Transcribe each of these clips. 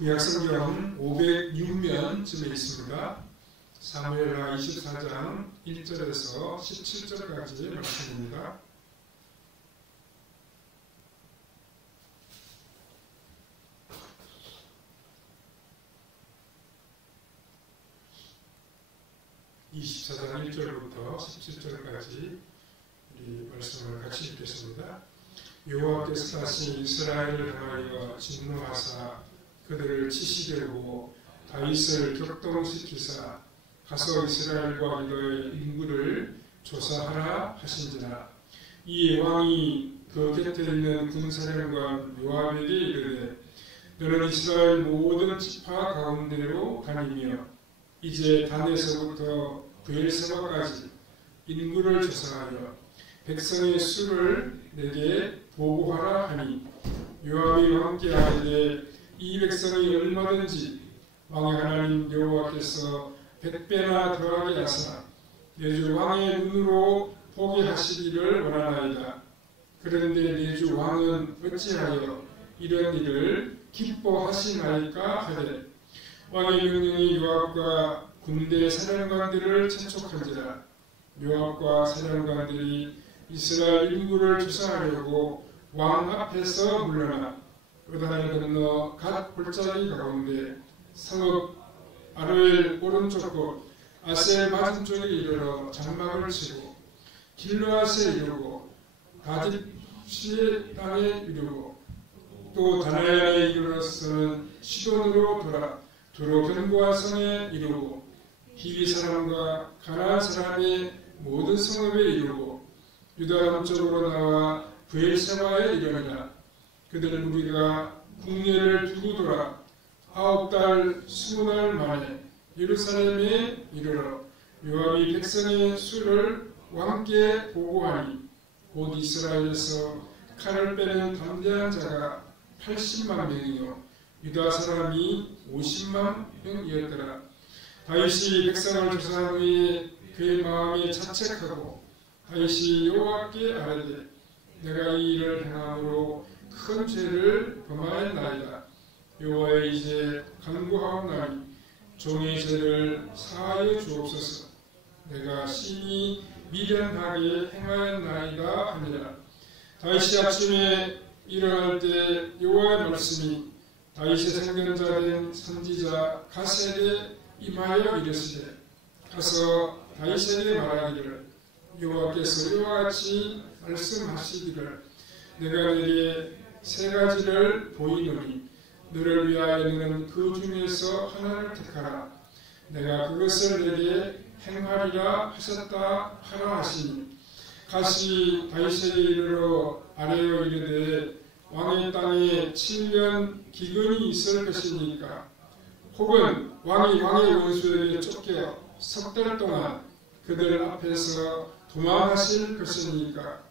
구약성경 506면쯤에 있습니다. 사무엘하 24장 1절에서 17절까지 말씀입니다. (24장 1절부터 17절까지) 우리 말씀을 같이 읽겠습니다. 여호와께서 다시 이스라엘을 향하여 진노하사 그들을 치시게 하고 다윗을 격동시키사 가서 이스라엘과 유다의 인구를 조사하라 하신지라. 이 왕이 그 곁에 있는 군사령관 요압에게 이르되 너는 이스라엘 모든 지파 가운데로 다니며 이제 단에서부터 브엘세바까지 인구를 조사하여 백성의 수를 내게 보고하라 하니 요압이 왕께 아뢰되 이 백성이 얼마든지 왕의 하나님 여호와께서 100배나 더하게 하사 내주 왕의 눈으로 보게 하시기를 원하나이다. 그런데 내주 왕은 어찌하여 이런 일을 기뻐하시나이까 하되 왕의 명령이 요압과 군대 사령관들을 채촉한지라. 요압과 사령관들이 이스라엘 인구를 조사하려고 왕 앞에서 물러나 요단을 건너 갓 골짜기 가운데 성읍 아로엘 오른쪽 곳 아셀 맞은쪽에 이르러 장막을 치고 길르앗에 이르고 가집시의 땅에 이르고 또 다나야에 이르러서는 시돈으로 돌아 두로 견고한 성에 이르고 히위 사람과 가나안 사람의 모든 성읍에 이르고 유다 남쪽으로 나와 브엘세바에 이르니라. 그들은 우리가 국내를 두고 돌아 9달 20날 만에 예루살렘에 이르러 요압이 백성의 수를 왕께 보고하니 곧 이스라엘에서 칼을 빼는 담대한 자가 80만 명이요 유다 사람이 50만 명이었더라. 다윗이 백성을 조사한 후에 그의 마음이 자책하고 다윗이 여호와께 아뢰되 내가 이 일을 행함으로 큰 죄를 범하였나이다. 여호와의 이제 간구하옵나니 종의 죄를 사하여 주옵소서. 내가 심히 미련하게 행하였나이다 하니라. 다윗이 아침에 일어날 때 여호와의 말씀이 다윗의 생견자 된 선지자 갓세에 임하여 이르시되 가서 다윗에게 말하기를 여호와께서 이와 같이 말씀하시기를 내가 내게 세 가지를 보이노니 너를 위하여는 그 중에서 하나를 택하라. 내가 그것을 내게 행하리라 하셨다 하라 하시니 갓이 다윗에게 이르러 아뢰어 이르되 왕의 땅에 7년 기근이 있을 것이니까 혹은 왕이 왕의 원수에게 쫓겨 석 달 동안 그들 앞에서 도망하실 것이니까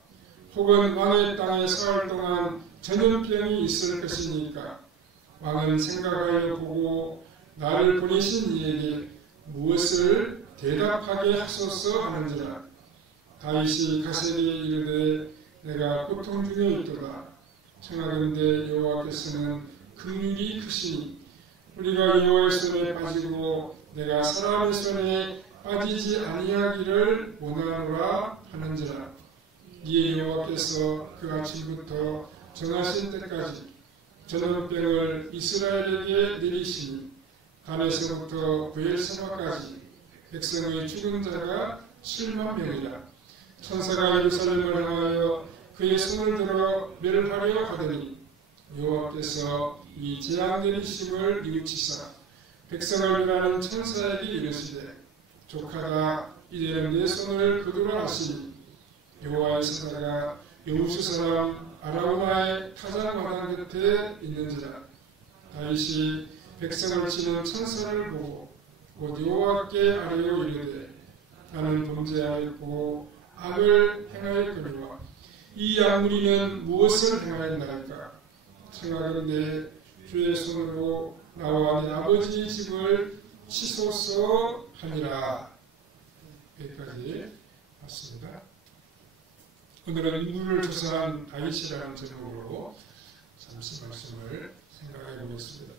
혹은 왕의 땅에 사흘 동안 전염병이 있을 것이니까 왕은 생각하여 보고 나를 보내신 이에게 무엇을 대답하게 하소서 하는지라. 다윗이 갓에게 이르되 내가 고통 중에 있도다. 청하건대 여호와께서는 긍휼이 크시니 우리가 여호와의 손에 빠지고 내가 사람의 손에 빠지지 아니하기를 원하노라 하는지라. 이에 여호와께서 그 아침부터 정하신 때까지 전염병을 이스라엘에게 내리시니 단에서부터 브엘세바까지 백성의 죽은 자가 7만 명이라. 천사가 예루살렘을 향하여 그의 손을 들어 멸하려 하더니 여호와께서 이 재앙 내리심을 뉘우치사 백성을 멸하는 천사에게 이르시되 조카가 이제는 내 손을 거두라 하시니 여호와의 사자가 여우수 사람 아라우나의 타작마당 곁에 있는지라. 다윗이 백성을 치는 천사를 보고 곧 여호와께 아뢰어 이르되 나는 범죄하였고 악을 행하였거니와 이 악무리는 무엇을 행하였나이까. 청하건대 주의 손으로 나와 내 아버지 집을 치소서 하니라. 여기까지 봤습니다. 오늘은 인구를 조사한 다윗이라는 제목으로 잠시 말씀을 생각해 보겠습니다.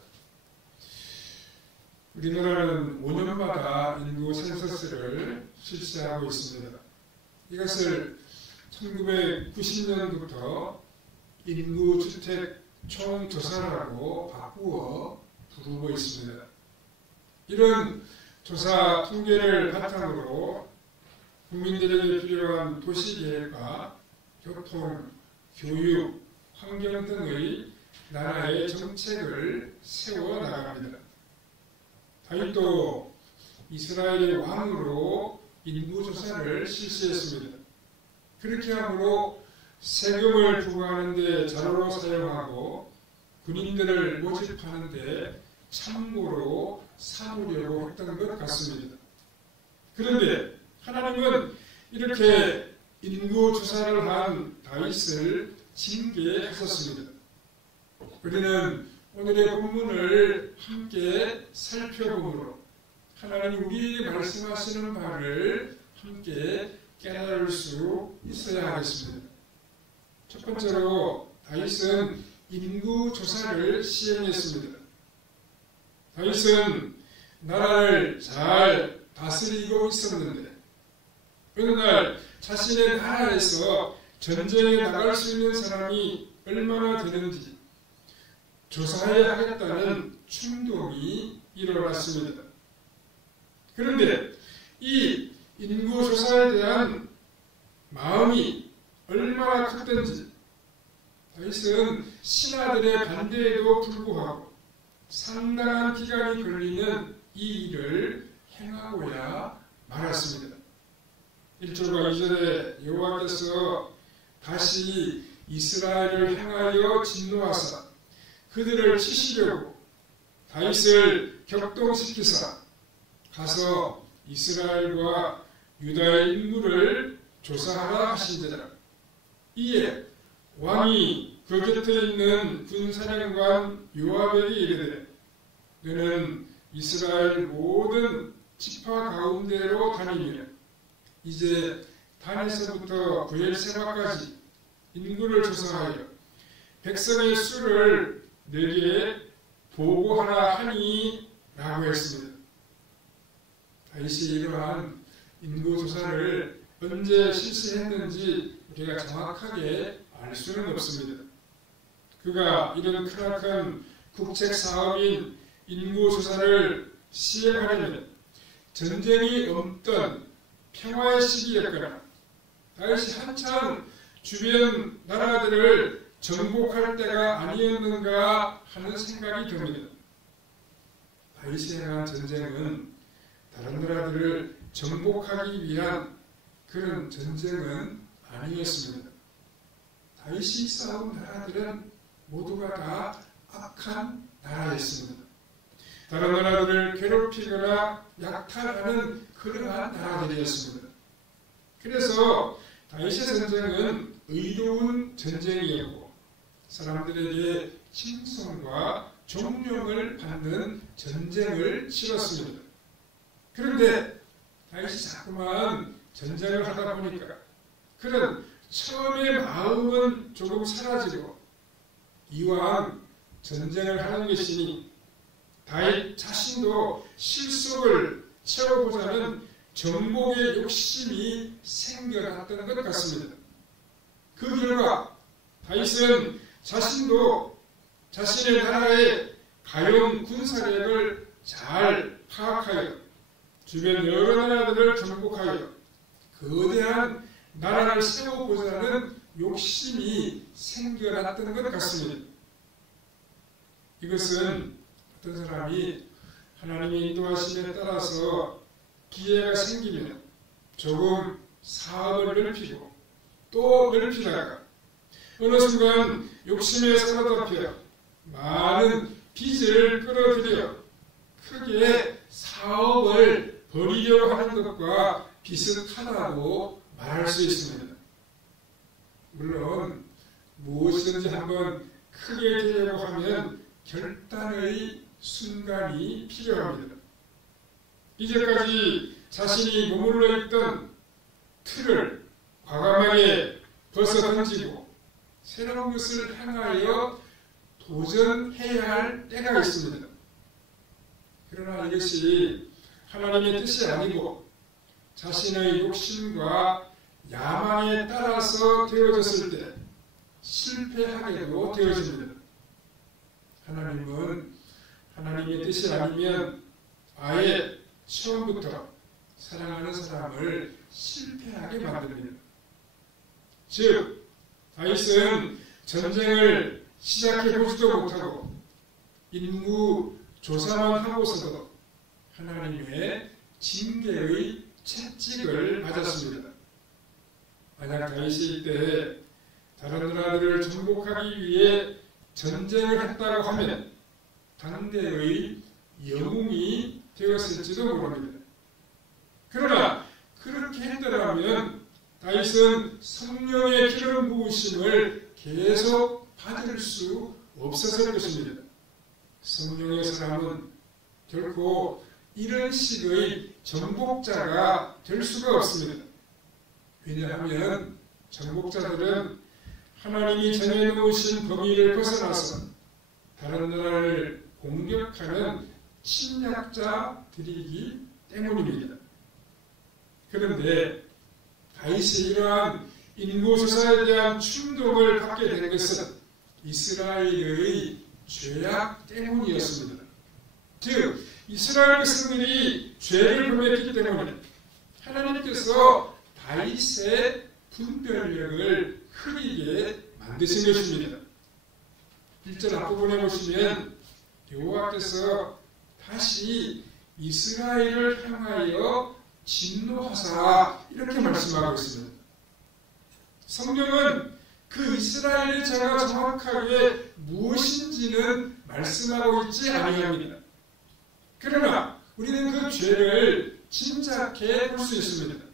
우리나라는 5년마다 인구 센서스를 실시하고 있습니다. 이것을 1990년부터 인구주택 총조사라고 바꾸어 부르고 있습니다. 이런 조사 통계를 바탕으로 국민들에게 필요한 도시계획과 교통, 교육, 환경 등의 나라의 정책을 세워나갑니다. 다윗도 이스라엘의 왕으로 인구조사를 실시했습니다. 그렇게 함으로 세금을 부과하는 데 자료로 사용하고 군인들을 모집하는 데 참고로 삼으려고 했던 것 같습니다. 그런데 하나님은 이렇게 인구조사를 한 다윗을 징계하셨습니다. 우리는 오늘의 본문을 함께 살펴보므로 하나님 우리에게 말씀하시는 바를 함께 깨달을 수 있어야 하겠습니다. 첫 번째로 다윗은 인구조사를 시행했습니다. 다윗은 나라를 잘 다스리고 있었는데 어느 날 자신의 나라에서 전쟁에 나갈 수 있는 사람이 얼마나 되는지 조사해야 하겠다는 충동이 일어났습니다. 그런데 이 인구조사에 대한 마음이 얼마나 컸던지 다윗은 신하들의 반대에도 불구하고 상당한 기간이 걸리는 이 일을 행하고야 말았습니다. 1절과 2절에 여호와께서 다시 이스라엘을 향하여 진노하사 그들을 치시려고 다윗을 격동시키사 가서 이스라엘과 유다의 인구를 조사하라 하신지라. 이에 왕이 그 곁에 있는 군사령관 요압에게 이르되 너는 이스라엘 모든 지파 가운데로 다니며 이제 단에서부터 브엘세바까지 인구를 조사하여 백성의 수를 내게 보고하라 하니 라고 했습니다. 다윗이 이러한 인구조사를 언제 실시했는지 우리가 정확하게 알 수는 없습니다. 그가 이런 크나큰 국책사업인 인구조사를 시행하려면 전쟁이 없던 평화의 시기였거나 다윗이 한참 주변 나라들을 정복할 때가 아니었는가 하는 생각이 듭니다. 다윗이 행한 전쟁은 다른 나라들을 정복하기 위한 그런 전쟁은 아니었습니다. 다윗이 싸운 나라들은 모두가 다 악한 나라였습니다. 다른 나라들을 괴롭히거나 약탈하는 그러한 나라들이었습니다. 그래서 다윗의 전쟁은 의로운 전쟁이었고 사람들에게 칭송과 존경을 받는 전쟁을 치렀습니다. 그런데 다윗이 자꾸만 전쟁을 하다 보니까 그런 처음의 마음은 조금 사라지고 이왕 전쟁을 하는 것이니 다윗 자신도 실속을 채워보자는 정복의 욕심이 생겨났던 것 같습니다. 그 결과 다윗은 자신도 자신의 나라의 가용 군사력을 잘 파악하여 주변 여러 나라들을 정복하여 거대한 나라를 세워보자는 욕심이 생겨났던 것 같습니다. 이것은 어떤 사람이 하나님의 인도하심에 따라서 기회가 생기면 조금 사업을 넓히고 또 넓히다가 어느 순간 욕심에 사로잡혀 많은 빚을 끌어들여 크게 사업을 벌이려고 하는 것과 비슷하다고 말할 수 있습니다. 물론 무엇이든지 한번 크게 되려고 하면 결단의 순간이 필요합니다. 이제까지 자신이 머물러 있던 틀을 과감하게 벗어던지고 새로운 것을 향하여 도전해야 할 때가 있습니다. 그러나 이것이 하나님의 뜻이 아니고 자신의 욕심과 야망에 따라서 되어졌을 때 실패하게도 되어집니다. 하나님은 하나님의 뜻이 아니면 아예 처음부터 사랑하는 사람을 실패하게 만듭니다. 즉, 다윗은 전쟁을 시작해보지도 못하고 인구 조사만 하고서도 하나님의 징계의 채찍을 맞았습니다. 만약 다윗이 이때 다른 나라들을 정복하기 위해 전쟁을 했다고 하면 당대의 영웅이 되었을지도 모릅니다. 그러나 그렇게 했더라면 다윗은 성령의 기름 부으심을 계속 받을 수 없었을 것입니다. 성령의 사람은 결코 이런 식의 정복자가 될 수가 없습니다. 왜냐하면 정복자들은 하나님이 정해놓으신 범위를 벗어나서 다른 나라를 공격하는 침략자들이기 때문입니다. 그런데 다윗이 이러한 인구조사에 대한 충동을 갖게 된 것은 이스라엘의 죄악 때문이었습니다. 즉, 이스라엘 백성들이 죄를 범했기 때문에 하나님께서 다윗의 분별력을 흐리게 만드신 것입니다. 1절 앞부분에 보시면 여호와께서 다시 이스라엘을 향하여 진노하사 이렇게 말씀하고 있습니다. 성경은 그 이스라엘의 죄가 정확하게 무엇인지는 말씀하고 있지 아니합니다. 그러나 우리는 그 죄를 짐작해 볼 수 있습니다.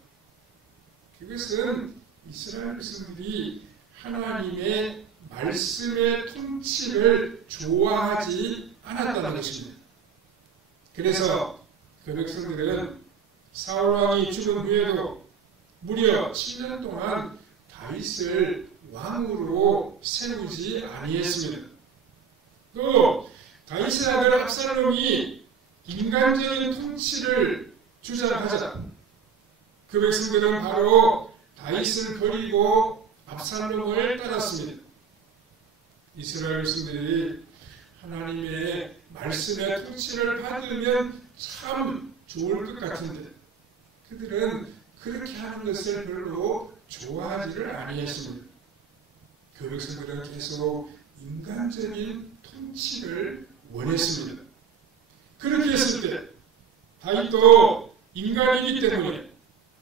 그것은 이스라엘 백성들이 하나님의 말씀의 통치를 좋아하지 않았다는 것입니다. 그래서 그 백성들은 사울 왕이 죽은 후에도 무려 7년 동안 다윗을 왕으로 세우지 아니했습니다. 또 다윗의 아들 압살롬이 인간적인 통치를 주장하자 그 백성들은 바로 다윗을 버리고 압살롬을 따랐습니다. 이스라엘 백성들이 하나님의 말씀의 통치를 받으면 참 좋을 것 같은데 그들은 그렇게 하는 것을 별로 좋아하지를 아니했습니다. 그 백성들은 계속 인간적인 통치를 원했습니다. 그렇게 했을 때 다윗도 인간이기 때문에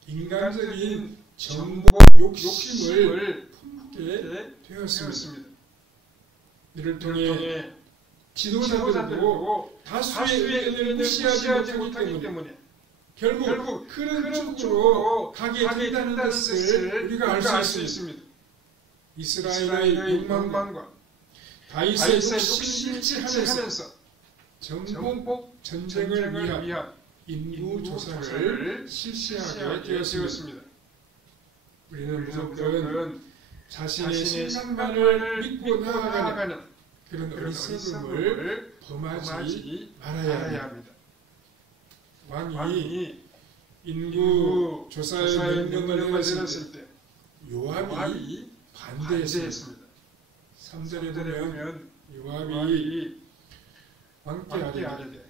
인간적인 정복 욕심을 품게 되었습니다. 이를 통해 지도자들도 다수의 의견을 무시하지 못하기 때문에 결국 그런 쪽으로 가게 된다는 것을 우리가 알 수 있습니다. 이스라엘의 욕망과 다윗의 욕심이 일치하면서 정복 전쟁을 위한 인구조사를 실시하게 되었습니다. 우리는 무조건 자신의 생각만을 믿고 나아가는 그런 어리석음을 범하지 말아야 합니다. 왕이 인구조사의 명령을 내렸을 때 요압이 반대했습니다. 3절에 보면 요압이 왕께 아뢰되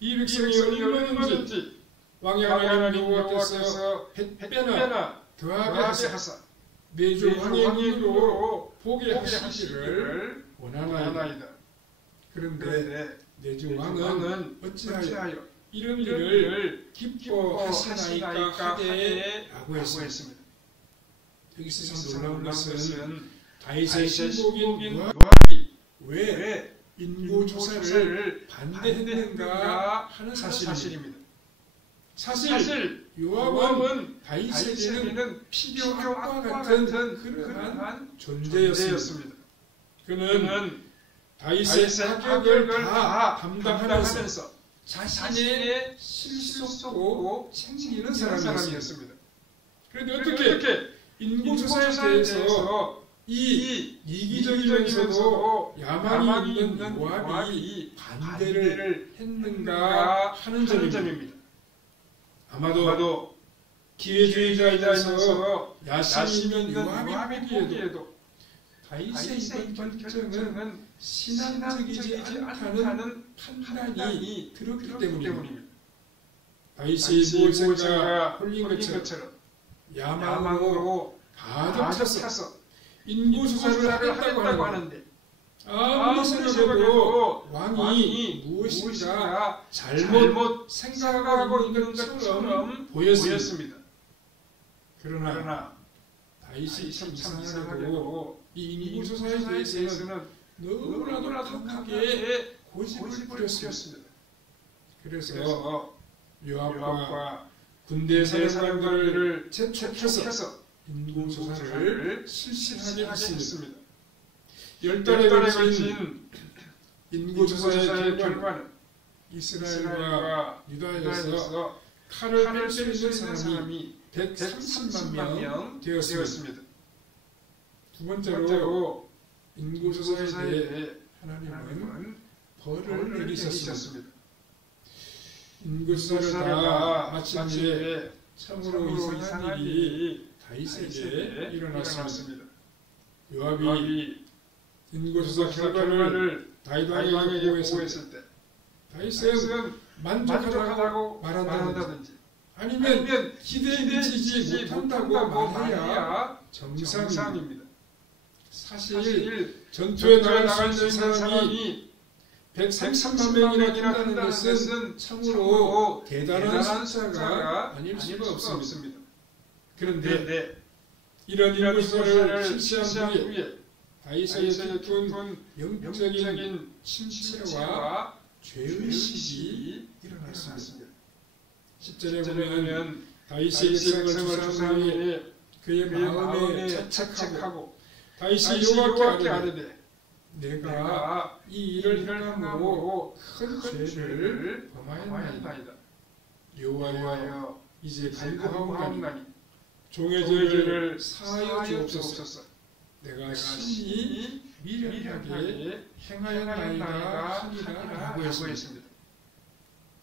이 백성이 얼마든지 왕의 하나님 여호와께서 백배나 더하게 하사 매주 왕의 눈으로 보게 하시기를 원하나이다. 그런데 내 주 왕은 어찌하여 이런 일을 기뻐하시나이까 하되라고 했습니다. 여기서 참 놀라운 것은 다윗의 신복인 요압이 왜 인구조사를 반대했는가 하는 사실입니다. 사실 요압은 다윗에게는 필요함과 같은 그러한 존재였습니다. 그는 다윗의 사격을 다 담당하면서 자신의 실속도 챙기는 사람이었습니다. 그런데 어떻게 인구조사에 대해서 이 이기적이면서도 야망이 있는 요압이 반대를 했는가 하는 점입니다. 아마도 기회주의자이면서 야심이 있는 요압이 보기에도 다윗의 이번 결정은 신앙적이지 않다는 판단이 들었기 때문입니다. 다윗의 모세가 홀린 것처럼 야망으로 가득 차서 인구수사를 하겠다고 하는데 아무리 생각해도 왕이 무엇인가 잘못 생각하고 있는 것처럼 보였습니다. 그러나 다윗이 참 이상하게도 이 인구조사에 대해서는 너무나도 강하게 고집을 부렸습니다. 그래서 요압과 군대 사령관들을 채택해서 인구조사를 실시하게 했습니다. 10달에 걸친 인구조사의 결과는 이스라엘과 유다에서 칼을 뺄 수 있는 사람이 130만 명 되었습니다. 두 번째로 인구조사에 대해 하나님은 벌을 내리셨습니다. 인구조사를 다 마친 뒤에 참으로 이상한 일이 다윗에게 일어났습니다. 요압이 인구조사 결과를 다윗 왕에게 보고했을 때 다윗은 만족하다고 말한다든지 아니면 기대에 미치지 못한다고 말해야 정상입니다. 사실 전투에 나갈 수 있는 사람이 130만 명이나 된다는 것은 참으로 대단한 숫자가 아닐 수가 없습니다. 그런데 이런 인구조사를 실시한 후에 다윗에게 깊은 영적인 침체와 죄의식이 일어났습니다. 10절에 보면 다윗의 일생을 조사한 후에 그의 마음에 자책하고 다윗이 여호와께 아뢰되 내가 이 일을 행함으로 큰 죄를 범하였나이다. 여호와여 이제 간구하오나니 종의 죄를 사하여 주옵소서. 내가 신이 미련하게 행하였나이다 하니라 라고 했습니다.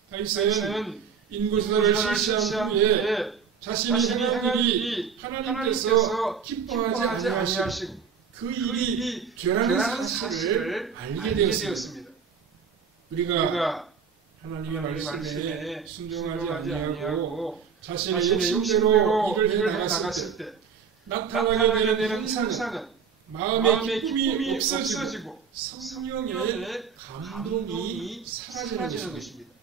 다윗은 인구조사를 실시한 후에 자신이 행한 일이 하나님께서 기뻐하지 아니하시고 그 일이 죄라는 사실을 알게 되었습니다. 우리가 하나님의 말씀에 순종하지 아니하고 자신의 욕심대로 일을 해 나갔을 때 나타나게 되는 현상은 마음의 기쁨이 없어지고 성령의 감동이 사라지는 것입니다.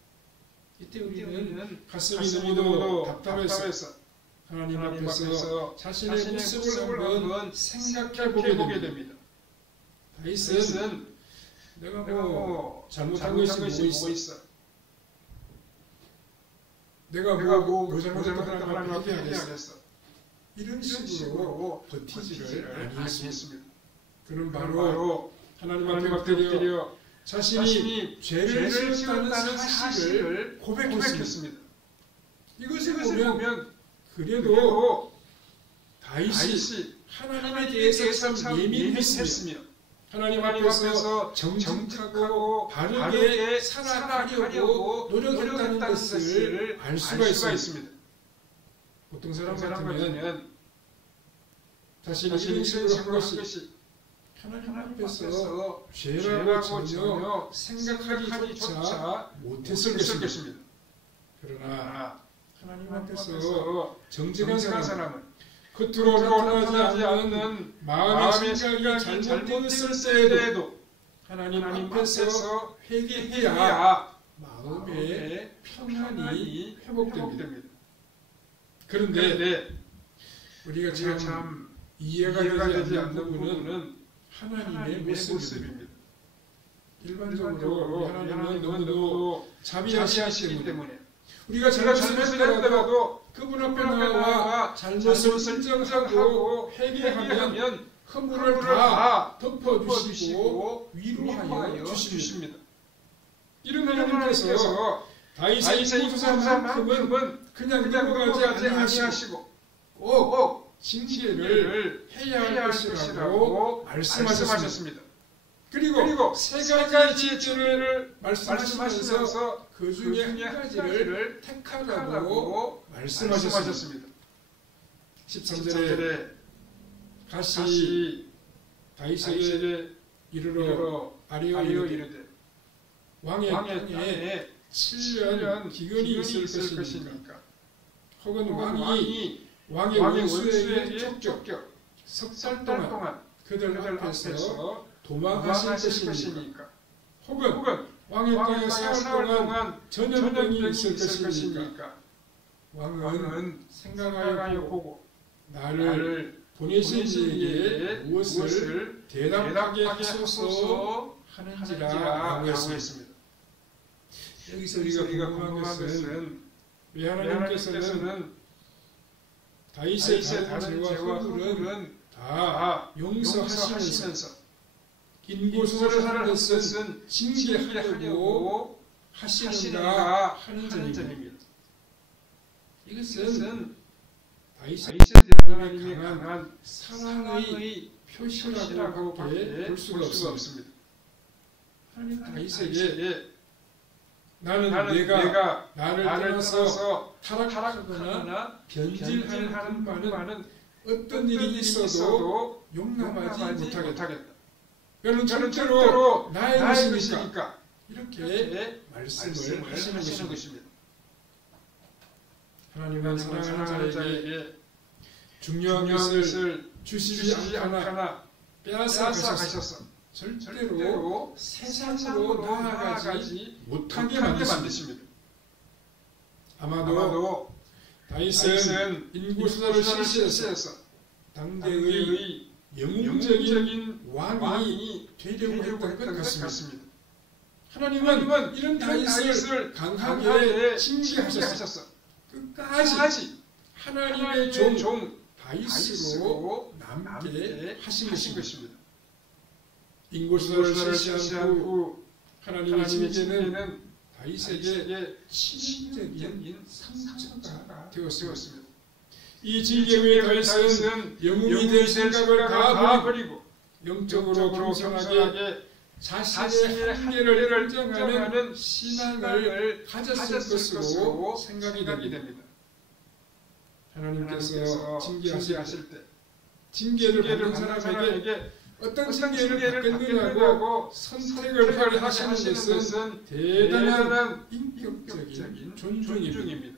이때 우리는 가슴이 너무도 답답해서 하나님 앞에서 자신의 모습을 한번 생각해 보게 됩니다. 다윗은 내가 뭐 잘못한 것이 뭐 있어? 내가 뭐 잘못했다고 하나님 앞에 하겠어? 이런 식으로 버티지를 아니했습니다. 그는 바로 하나님 앞에 엎드려 자신이 죄를 지었다는 사실을 고백했습니다. 이것을 보면 그래도 다윗이 하나님에 대해서 참 예민했으며 하나님 앞에서 정직하고 바르게 살아가려고 노력했다는 것을 알 수가 있습니다. 보통 사람 같으면 자신이 이런 식으로 한 것이 하나님 앞에서 죄라고 전혀 생각하기조차 못했을 것입니다. 그러나 하나님 앞에서 정직한 사람은 겉으로 나타나지 않는 마음의 생각이 잘못되었을 때에도 하나님 앞에서 회개해야 마음의 평안이 회복됩니다. 그런데 우리가 참 이해가 되지 않는 부분은 하나님의 모습입니다. 일반적으로 하나님은 너무도 자비하시기 때문에 우리가 잘못했더라도 그분 앞에 나와 잘못을 인정하고 회개하면 허물을 다 덮어주시고 위로하여 주십니다. 이런 하나님께서 다윗의 인구조사만큼은 그냥 넘어가지 아니하시고 꼭 징계를 해야 할 것이라고 말씀하셨습니다. 그리고 세 가지 징계를 말씀하시면서 그 중에 한 가지를 택하라고 말씀하셨습니다. 13절에 다시 다윗에게 이르러 아뢰어 이르되 왕의 땅에 7년 기근이 있을 것이니까 혹은 왕의 원수에게 쫓겨 석 달 동안 그들 앞에서 도망하실 것이니까 혹은 왕의 땅에 사흘 동안 전염병이 있을 것이니까 왕은 생각하여 보고 나를 보내신 이에게 무엇을 대답하게 하소서 하는지라고 했습니다. 여기서 우리가 궁금한 것은 왜 하나님께서는 다윗의 다른 죄와 허물은 다 용서하시면서 인고소를 하는 것은 징계하려고 하시는가 하는 점입니다. 이것은 다윗에 대한 하나님의 강한 사랑의 표시라고 볼 수가 없습니다. 하나님 다윗에게 나는 내가 나를 떠나서 타락하거나 변질하는 뿐만은 어떤 일이 있어도 용납하지 못하겠다. 그는 절대로 나의 것이니까 이렇게 말씀을 하시는 것입니다. 하나님은 사랑하는 자에게 중요한 것을 주시지 않거나 빼앗아 가셔서 절대로 세상으로 나아가지 못하게 만드십니다. 아마도 다윗은 인구수다를 실시해서 당대의 영웅적인 왕이 되려고 했던 것 같습니다. 하나님은 이런 다윗을 강하게 징계하셔서 끝까지 하나님의 종 다윗으로 남게 하신 것입니다. 인고수다를 실시한 후 하나님의 징계는 다윗에게 신적인 상처가 되었습니다. 이 징계 후에 다윗은 영웅이 될 생각을 다 버리고 영적으로 겸손하게 자신의 한계를 인정하는 신앙을 가졌을 것으로 생각이 됩니다. 하나님께서 징계하실 때 징계를 받는 사람에게 어떤 징계를 받겠느냐고 선택을 하시는 것은 대단한 인격적인 존중입니다.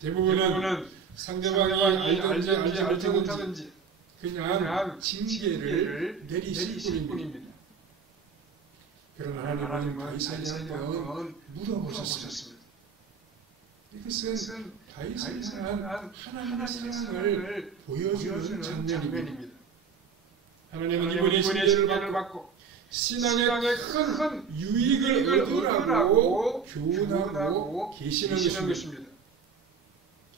대부분은 상대방이 알든지 알지 못하든지 그냥 징계를 내리실 뿐입니다. 그러나 하나님은 다윗에게 한번 물어보셨습니다. 이것은 다윗을 향한 하나님의 사랑을 보여주는 장면입니다. 하나님은 이번에 징계를 받고 신앙의 큰 유익을 얻으라고 교훈하고 계시는 것입니다.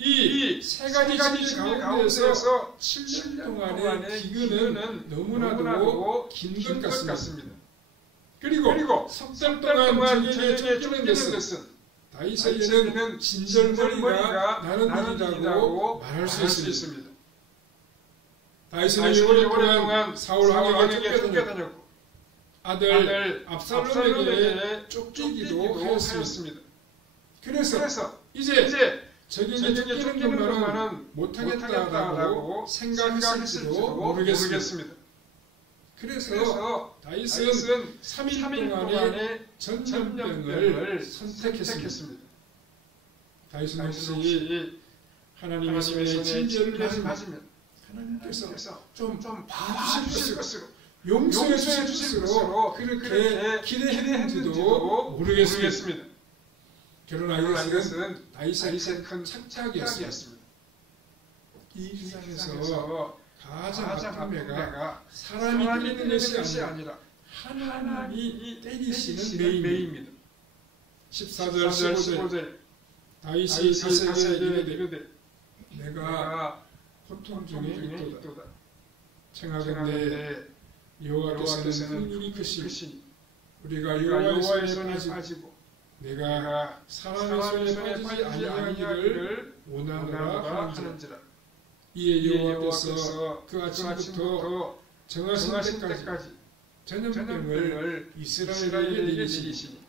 이 세 가지 징계 가운데서 7년 동안의 기근은 너무나도 긴 것 같습니다. 그리고 석 달 동안 징계에 쫓기는 것은 다윗에게는 진절머리가 나는 일이라고 말할 수 있습니다. 다윗은 오랫동안 사울 왕에게 쫓겨다녔고 아들 압살롬에게 쫓기기도 하였습니다. 그래서 이제 적에게 쫓기는 것만은 못하겠다라고 생각했을지도 모르겠습니다. 그래서 다윗은 3일 동안의 전염병을 선택했습니다. 다윗은 역시 하나님의 손에 징계를 받으면 하나님께서 좀 봐주실 것으로 용서해 주실 것으로 그렇게 기대했는지도 모르겠습니다. 그러나 이것은 다윗의 큰 착착이었습니다. 이 세상에서 가장 나쁜 매가 사람이 때리는 것이 아니라 하나님이 때리시는 매입니다. 14절 15절 다윗이 다윗에게 이르되 내가 고통 중에 있도다. 청하건대 여호와께서는 능력이 크시니 우리가 여호와의 손에 빠지고 내가 사람의 손에 빠지지 아니하기를 원하노라 하는지라. 이에 여호와께서 그 아침부터 정하신 때까지 전염병을 이스라엘에게 내리시니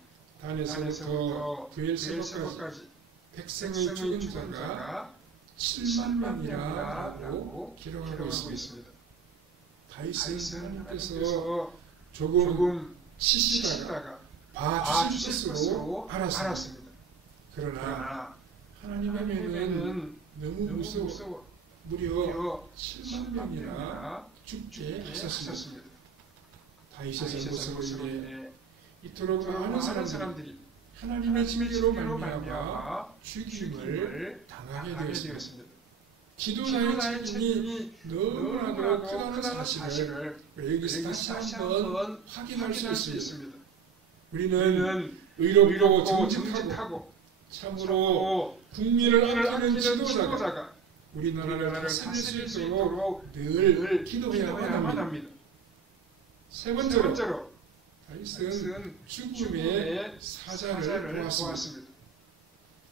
단에서부터 브엘세바까지 백성의 죽은 자가 7만 명이라고 기록하고 있습니다. 다윗은 하나님께서 조금 치시다가 봐주실 것으로 알았습니다. 그러나 하나님 하면은 너무 무서워 무려 7만 명이나 죽게 하셨습니다. 다윗의 것으로 인해 이토록 많은 사람들이 하나님의 징계로 말미암아 죽임을 당하게 되었습니다. 기도자의 책임이 너무나도 크다는 사실을 여기서 다시 한번 확인할 수 있습니다. 우리는 의롭고 정직하고 참으로 국민을 아끼는 지도자가 우리나라를 다스릴 수 있도록 늘 기도해야만 합니다. 세 번째로 다윗은 죽음의 사자를 보았습니다.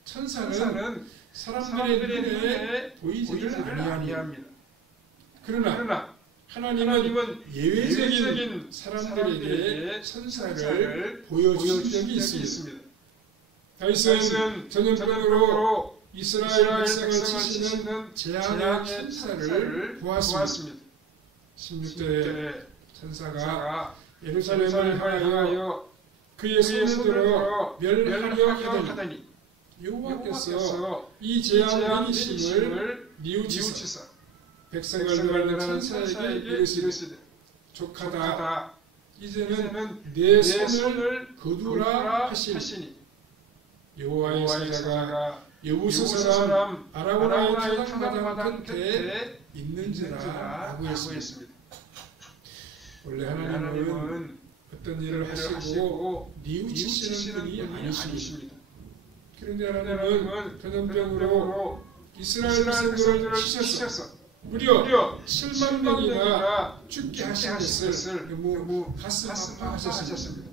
천사는 사람들의 눈에 보이지를 아니합니다. 그러나 하나님은 예외적인 사람들에게 천사를 보여주신 적이 있습니다. 다윗은 전염병으로 이스라엘 백성을 치시는 재앙의 천사를 보았습니다. 16절에 천사가 예루살렘을 향하여 그의 손을 들어 멸하려 하더니 여호와께서 이 재앙의 내리심을 뉘우치사 백성을 멸하는 천사에게 이르시되 족하다 이제는 내 손을 거두라 하시니 여호와의 사자가 여부스 사람 아라고나의 타당마당 끝에 있는지라 라고 했습니다. 원래 하나님은 어떤 일을 하시고 뉘우치시는 분이 아니십니다. 그런데 하나님은 전염병으로 이스라엘 백성들을 치셔서 무려 7만 명이나 죽게 하신 것을 너무 가슴 아파하셨습니다.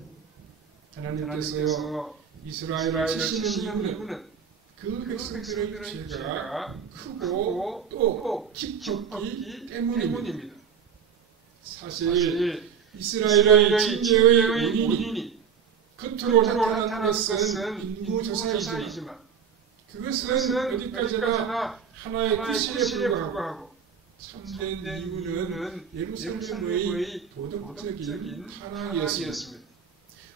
하나님께서 이스라엘을 치시는 이유는 그 백성들의 죄가 크고 또 깊었기 때문입니다. 사실 이스라엘의 징계의 원인이 겉으로 나타난 것은 인구조사이지만 그것은 어디까지나 하나의 뜻에 불과하고 참된 이유는 예루살렘의 도덕적인 타락이었습니다.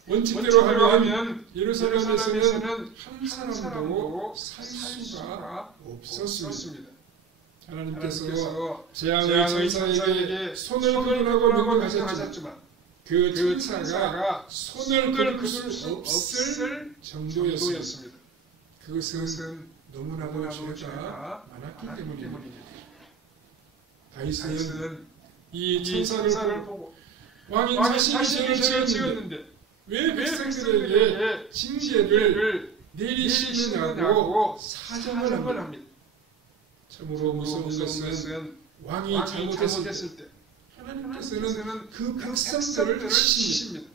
원칙대로 하면 예루살렘에서는 한 사람도 살 수가 없었습니다. 하나님께서 재앙의 천사에게 손을 걸라고 명령하셨지만 그 천사가 손을 걸 수 없을 정도였습니다. 그것은 너무나도 죄가 많았기 때문입니다. 다윗은 이 천사를 보고 왕이 자신의 죄를 지었는데 왜 백성들에게 징계를 내리시느냐고 사정을 합니다. 참으로 무서운 것은 왕이 잘못했을 때 하나님께서는 그 백성들을 치십니다.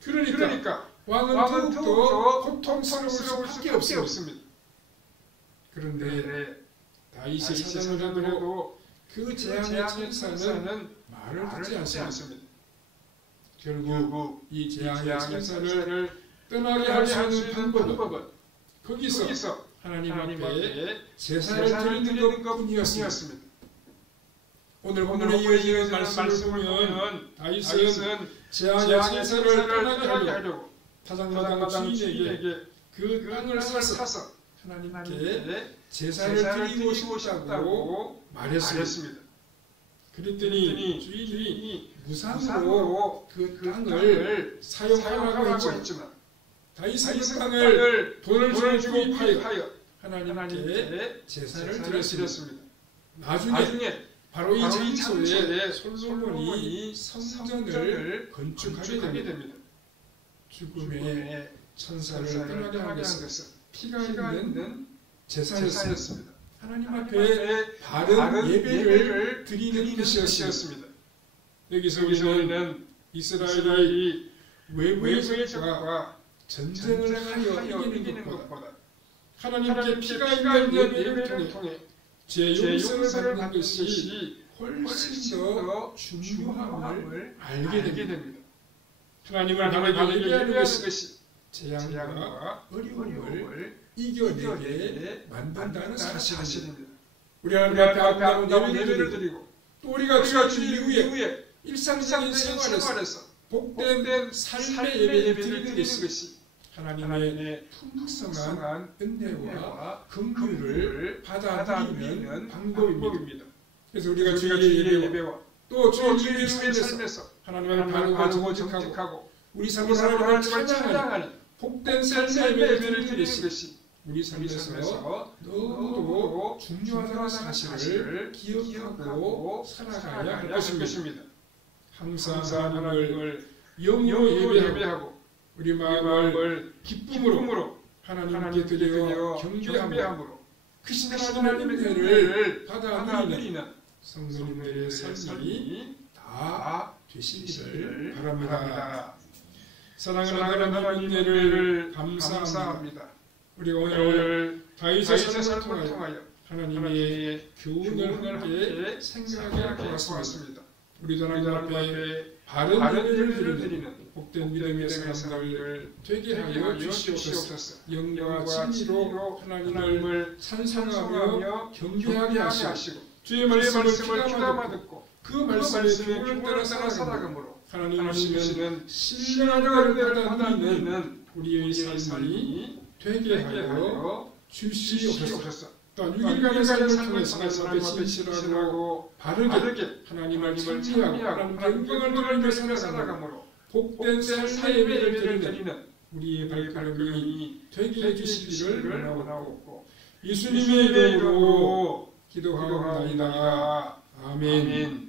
그러니까 왕은 더욱더 고통스러울 수밖에 없습니다. 그런데 다윗이 사정을 하더라도 그 재앙의 천사는 말을 듣지 않습니다. 결국 이 재앙의 천사를 떠나게 할 수 있는 방법은 거기서 하나님 앞에 제사를 드리는 것뿐이었습니다. 오늘 본문에 이어지는 말씀을 보면 다윗은 재앙의 천사를 떠나게 하려고 타작마당 주인에게 그 땅을 사서 하나님께 제사를 드리고 싶다고 말했습니다. 그랬더니 주인이 무상으로 그 땅을 사용하라고 했지만 다윗은 그 땅을 돈을 주고 구입하여 하나님께 제사를 드렸습니다. 나중에 바로 이 장소에 솔로몬이 성전을 건축하게 됩니다. 죽음의 천사를 떠나게 하는 것은 피가 있는 제사였습니다. 하나님 앞에 바른 예배를 드리는 것이었습니다. 여기서 우리는 이스라엘이 외부의 적과 전쟁을 하여 이기는 것보다 하나님께 피가 있는 예배를 통해 제 용서를 받는 것이 훨씬 더 중요함을 알게 됩니다. 하나님을 바르게 예배하는 것이 재앙과 어려움을 이겨내게 만든다는 사실입니다. 우리 하나님 앞에 아름다운 예배를 드리고 또 우리가 주일 이후에 일상적인 생활에서 복된 삶의 예배를 드리는 것이 하나님의 풍성한 은혜와 긍휼을 받아들이는 방법입니다. 그래서 우리가 주일의 예배와 또 주일의 삶에서 하나님을 바르고 정직하고 우리 삶을 하나님을 찬양하는 복된 삶의 예배를 드리는 것이 우리 삶에서 너무도 중요하다는 사실을 기억하고 살아가야 할 것입니다. 항상 하나님을 영으로 예배하고 우리 마음을 기쁨으로 하나님께 드려 경배함으로 크신 하나님의 은혜를 받아들이는 성도님들의 삶이 다 되시기를 바랍니다. 사랑하는 하나님의 은혜를 감사합니다. 우리가 오늘 다윗의 삶을 통하여 하나님의 교훈을 함께 생각해 보았습니다. 우리도 하나님 앞에 바른 예배를 드리는 복된 믿음의 사람들 되게 하여 주시옵소서. 영과 진리로 하나님을 찬송하며 경배하게 하시고 주의 말씀을 귀담아 듣고 그 말씀의 교훈을 따라 살아감으로 하나님 주시는 신령한 은혜를 받아들이는 우리의 삶이 되게 하여 주시옵소서. 또한 6일간의 삶을 통해서 하나님 앞에 신실하고 바르게 하나님을 찬미하고 하나님께 영광을 돌리며 살아감으로 복된 삶의 예배를 드리는 우리의 발걸음이 되게 해주시기를 원하옵고 예수님의 이름으로 기도하옵나이다. 아멘.